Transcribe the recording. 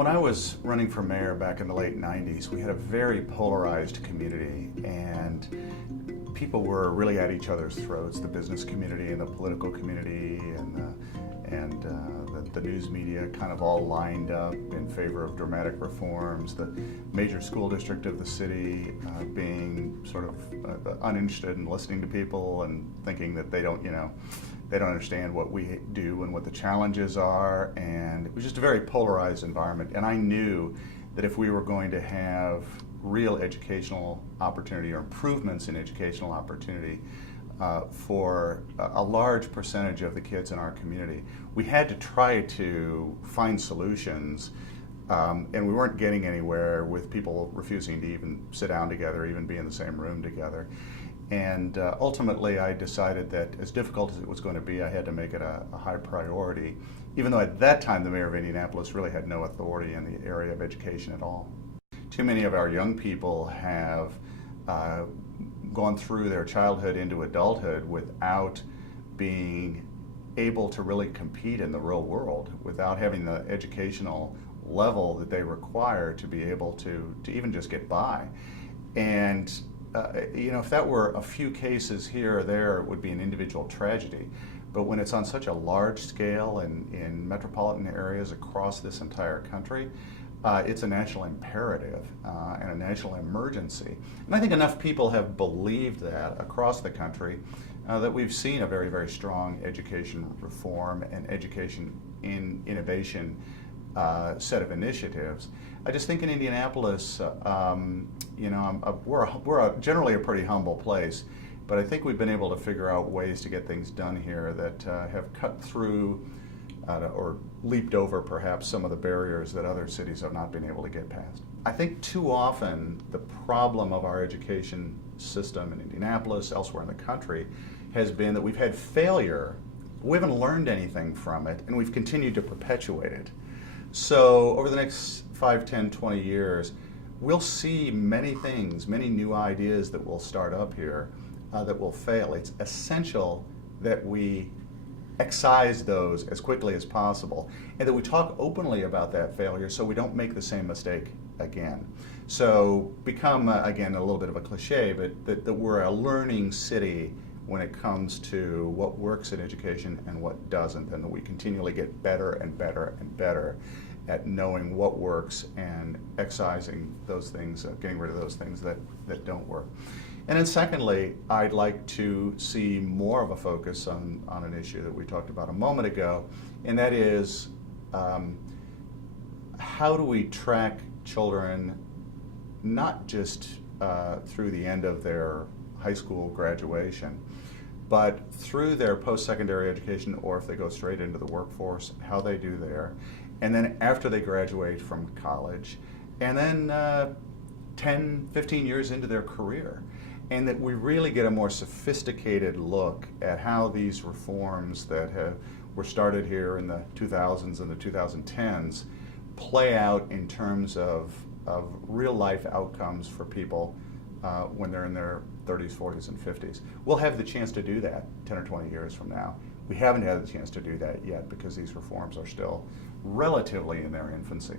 When I was running for mayor back in the late 90s, we had a very polarized community, and people were really at each other's throats, the business community and the political community and the news media kind of all lined up in favor of dramatic reforms, the major school district of the city being sort of uninterested in listening to people and thinking that they don't understand what we do and what the challenges are, and it was just a very polarized environment. And I knew that if we were going to have real educational opportunity or improvements in educational opportunity for a large percentage of the kids in our community, we had to try to find solutions, and we weren't getting anywhere with people refusing to even sit down together, even be in the same room together. And ultimately, I decided that as difficult as it was going to be, I had to make it a high priority, even though at that time the mayor of Indianapolis really had no authority in the area of education at all. Too many of our young people have gone through their childhood into adulthood without being able to really compete in the real world, without having the educational level that they require to be able to even just get by. And if that were a few cases here or there, it would be an individual tragedy. But when it's on such a large scale in metropolitan areas across this entire country, it's a national imperative and a national emergency. And I think enough people have believed that across the country that we've seen a very, very strong education reform and education in innovation set of initiatives. I just think in Indianapolis, we're generally a pretty humble place, but I think we've been able to figure out ways to get things done here that have cut through or leaped over perhaps some of the barriers that other cities have not been able to get past. I think too often the problem of our education system in Indianapolis, elsewhere in the country, has been that we've had failure, we haven't learned anything from it, and we've continued to perpetuate it. So over the next 5, 10, 20 years, we'll see many things, many new ideas that will start up here that will fail. It's essential that we excise those as quickly as possible and that we talk openly about that failure so we don't make the same mistake again. So become, again, a little bit of a cliche, but that we're a learning city when it comes to what works in education and what doesn't, and that we continually get better and better and better at knowing what works and excising those things, getting rid of those things that don't work. And then secondly, I'd like to see more of a focus on an issue that we talked about a moment ago, and that is how do we track children not just through the end of their high school graduation, but through their post-secondary education, or if they go straight into the workforce, how they do there, and then after they graduate from college, and then 10, 15 years into their career. And that we really get a more sophisticated look at how these reforms that were started here in the 2000s and the 2010s play out in terms of real life outcomes for people when they're in their 30s, 40s, and 50s. We'll have the chance to do that 10 or 20 years from now. We haven't had the chance to do that yet because these reforms are still relatively in their infancy.